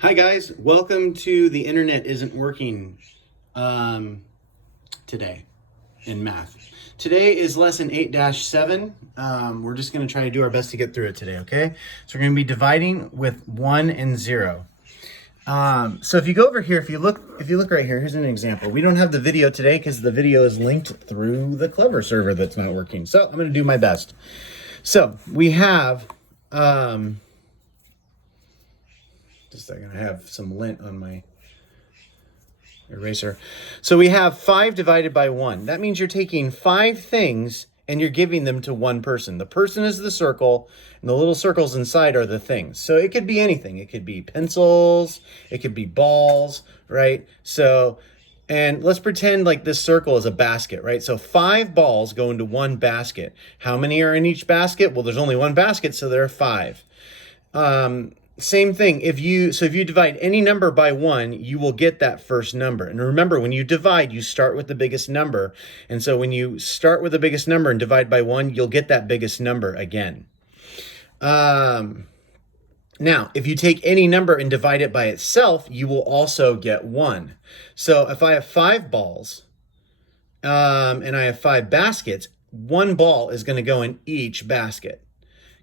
Hi guys, welcome to The Internet Isn't Working today in math. Today is lesson 8-7. We're just going to try to do our best to get through it today, okay? So we're going to be dividing with 1 and 0. So if you go over here, if you look right here, here's an example. We don't have the video today because the video is linked through the Clever server that's not working. So I'm going to do my best. So we have... just a second, I have some lint on my eraser. So we have 5 divided by 1. That means you're taking 5 things and you're giving them to one person. The person is the circle, and the little circles inside are the things. So it could be anything. It could be pencils, it could be balls, right? So, and let's pretend like this circle is a basket, right? So 5 balls go into one basket. How many are in each basket? Well, there's only one basket, so there are 5. Same thing, if you divide any number by 1, you will get that first number. And remember, when you divide, you start with the biggest number. And so when you start with the biggest number and divide by 1, you'll get that biggest number again. Now, if you take any number and divide it by itself, you will also get 1. So if I have 5 balls and I have 5 baskets, 1 ball is going to go in each basket,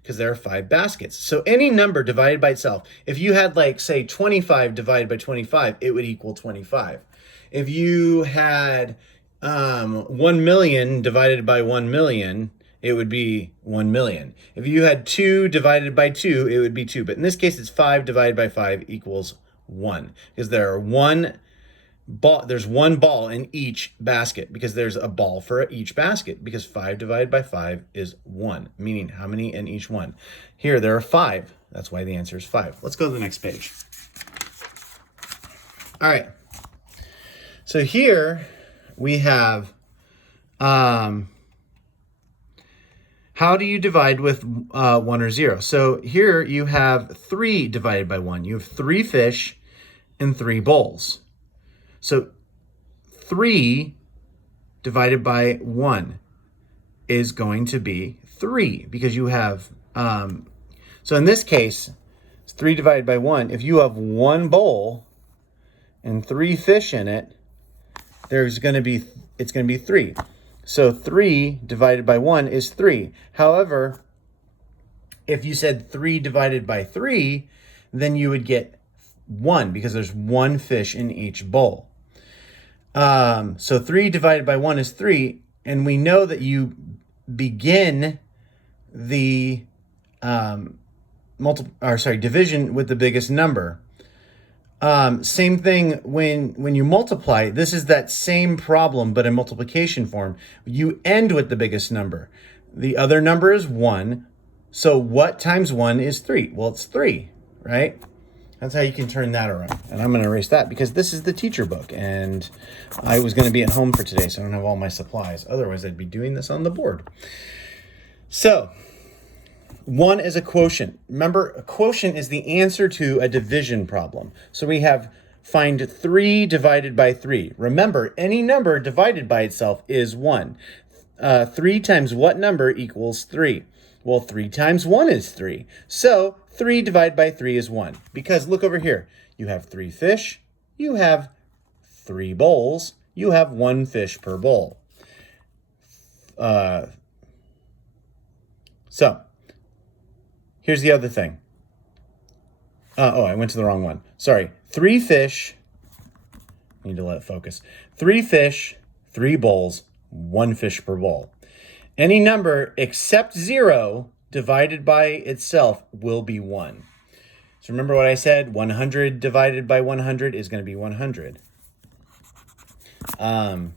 because there are 5 baskets. So any number divided by itself, if you had like, say, 25 divided by 25, it would equal 25. If you had 1 million divided by 1 million, it would be 1 million. If you had 2 divided by 2, it would be 2. But in this case, it's 5 divided by 5 equals 1, because there's 1 ball in each basket, because there's a ball for each basket, because 5 divided by 5 is 1, meaning how many in each one. Here there are 5. That's why the answer is 5. Let's go to the next page. All right. So here we have, how do you divide with 1 or 0? So here you have 3 divided by 1. You have 3 fish and 3 bowls. So 3 divided by 1 is going to be 3, because you have, so in this case, it's 3 divided by 1. If you have 1 bowl and 3 fish in it, it's going to be 3. So 3 divided by 1 is 3. However, if you said 3 divided by 3, then you would get 1, because there's 1 fish in each bowl. So 3 divided by 1 is 3, and we know that you begin the division with the biggest number. Same thing when you multiply. This is that same problem, but in multiplication form. You end with the biggest number. The other number is 1. So what times 1 is 3? Well, it's 3, right? That's how you can turn that around. And I'm going to erase that because this is the teacher book, and I was going to be at home for today, so I don't have all my supplies. Otherwise, I'd be doing this on the board. So 1 is a quotient. Remember, a quotient is the answer to a division problem. So we have find 3 divided by 3. Remember, any number divided by itself is 1. 3 times what number equals 3? Well, 3 times 1 is 3. So 3 divided by 3 is 1. Because look over here. You have 3 fish. You have 3 bowls. You have 1 fish per bowl. So here's the other thing. I went to the wrong one. Sorry. 3 fish. I need to let it focus. 3 fish, 3 bowls, 1 fish per bowl. Any number except 0 divided by itself will be 1. So remember what I said? 100 divided by 100 is going to be 100. 1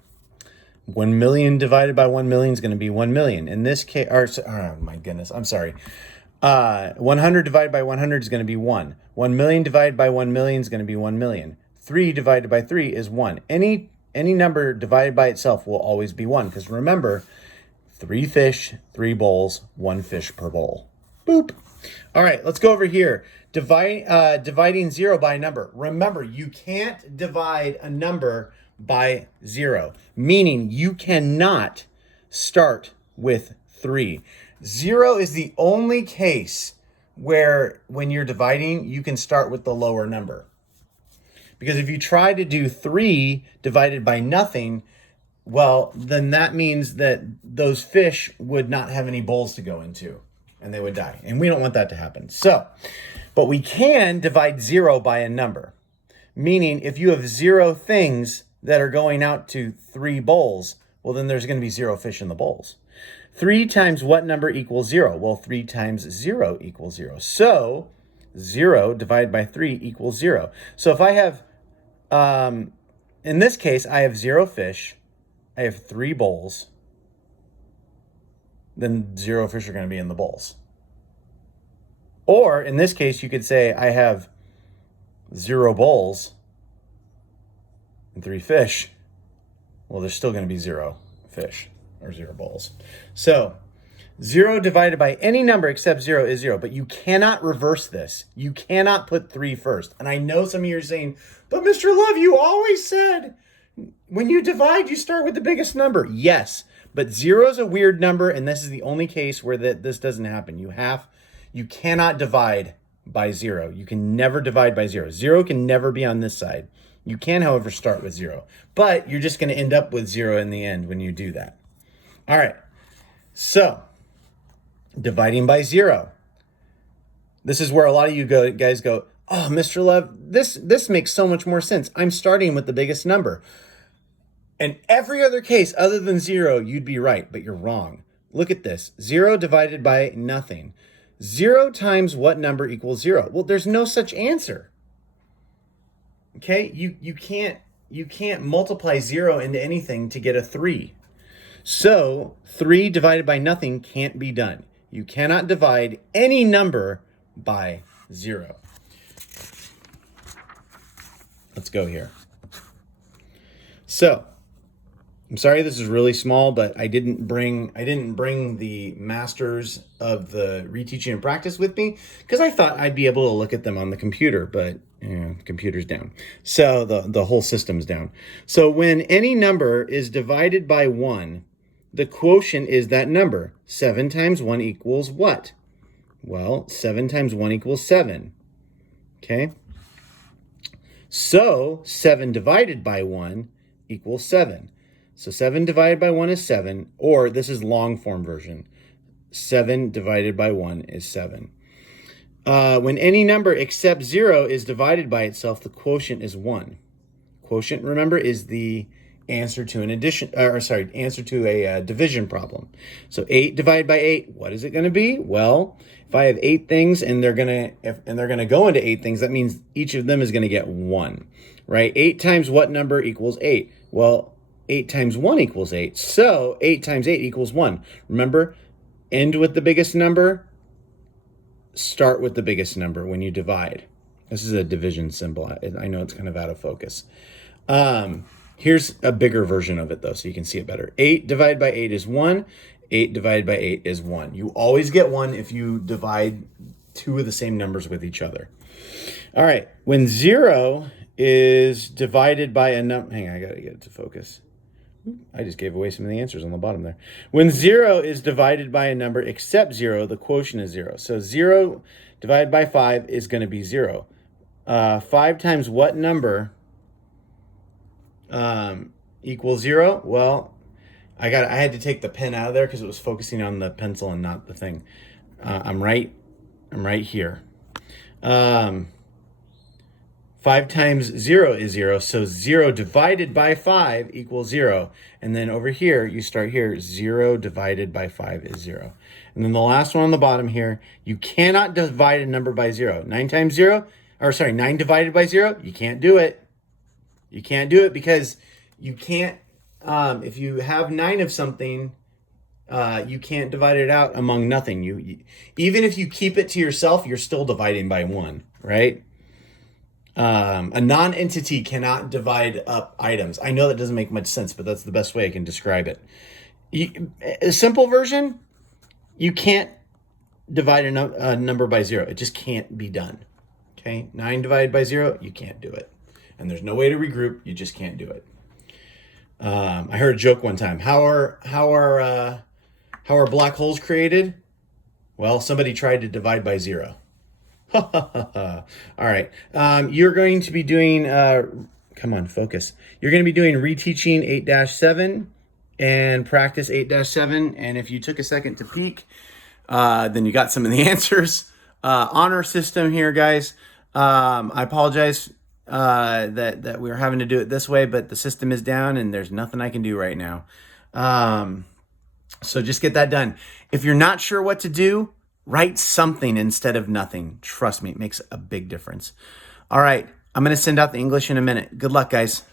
million divided by 1 million is going to be 1 million. In this case, oh my goodness, I'm sorry. 100 divided by 100 is going to be 1. 1 million divided by 1 million is going to be 1 million. 3 divided by 3 is 1. Any number divided by itself will always be 1, because remember, 3 fish, 3 bowls, 1 fish per bowl. Boop. All right, let's go over here. Dividing 0 by a number. Remember, you can't divide a number by 0, meaning you cannot start with 3. 0 is the only case where when you're dividing, you can start with the lower number. Because if you try to do 3 divided by nothing, well, then that means that those fish would not have any bowls to go into and they would die. And we don't want that to happen. So, but we can divide 0 by a number. Meaning if you have 0 things that are going out to 3 bowls, well, then there's going to be 0 fish in the bowls. 3 times what number equals 0? Well, 3 times 0 equals 0. So 0 divided by 3 equals 0. So if I have, in this case, I have 0 fish, I have 3 bowls, then 0 fish are going to be in the bowls. Or in this case, you could say I have 0 bowls and 3 fish. Well, there's still going to be 0 fish or 0 bowls. So 0 divided by any number except 0 is 0, but you cannot reverse this. You cannot put 3 first. And I know some of you are saying, but Mr. Love, you always said when you divide, you start with the biggest number. Yes, but 0 is a weird number, and this is the only case where this doesn't happen. You cannot divide by 0. You can never divide by 0. 0 can never be on this side. You can, however, start with 0, but you're just going to end up with 0 in the end when you do that. All right, so dividing by 0. This is where a lot of you guys go, oh, Mr. Love, this makes so much more sense. I'm starting with the biggest number. And every other case other than 0, you'd be right, but you're wrong. Look at this. 0 divided by nothing. 0 times what number equals 0? Well, there's no such answer. Okay? You can't multiply 0 into anything to get a 3. So 3 divided by nothing can't be done. You cannot divide any number by 0. Let's go here. So I'm sorry this is really small, but I didn't bring the masters of the reteaching and practice with me because I thought I'd be able to look at them on the computer, but the computer's down. So the whole system's down. So when any number is divided by 1, the quotient is that number. 7 times 1 equals what? Well, 7 times 1 equals 7. Okay? So 7 divided by 1 equals 7. So 7 divided by 1 is 7, or this is long form version. 7 divided by 1 is 7. When any number except 0 is divided by itself, the quotient is 1. Quotient, remember, is the answer to an answer to a division problem. So 8 divided by 8, what is it going to be? Well, if I have 8 things and they're going to go into 8 things, that means each of them is going to get 1, right? 8 times what number equals 8? Well, 8 times 1 equals 8. So 8 times 8 equals 1. Remember, end with the biggest number, start with the biggest number when you divide. This is a division symbol. I know it's kind of out of focus. Here's a bigger version of it, though, so you can see it better. 8 divided by 8 is 1. 8 divided by 8 is 1. You always get 1 if you divide 2 of the same numbers with each other. All right. When 0 is divided by a number... Hang on, I got to get it to focus. I just gave away some of the answers on the bottom there. When 0 is divided by a number except 0, the quotient is 0. So 0 divided by 5 is going to be 0. 5 times what number equals 0? Well, I had to take the pen out of there because it was focusing on the pencil and not the thing. I'm right here. 5 times 0 is 0, so 0 divided by 5 equals 0. And then over here, you start here, 0 divided by 5 is 0. And then the last one on the bottom here, you cannot divide a number by 0. 9 divided by 0, you can't do it. You can't do it because you can't, if you have 9 of something, you can't divide it out among nothing. Even if you keep it to yourself, you're still dividing by 1, right? A non-entity cannot divide up items. I know that doesn't make much sense, but that's the best way I can describe it. A simple version, you can't divide a number by 0. It just can't be done. Okay, 9 divided by 0, you can't do it. And there's no way to regroup. You just can't do it. I heard a joke one time. How are black holes created? Well, somebody tried to divide by 0. All right. You're going to be doing, come on, focus. You're going to be doing reteaching 8-7 and practice 8-7. And if you took a second to peek, then you got some of the answers. Honor system here, guys. I apologize that we're having to do it this way, but the system is down and there's nothing I can do right now. So just get that done. If you're not sure what to do, write something instead of nothing. Trust me, it makes a big difference. All right, I'm going to send out the English in a minute. Good luck, guys.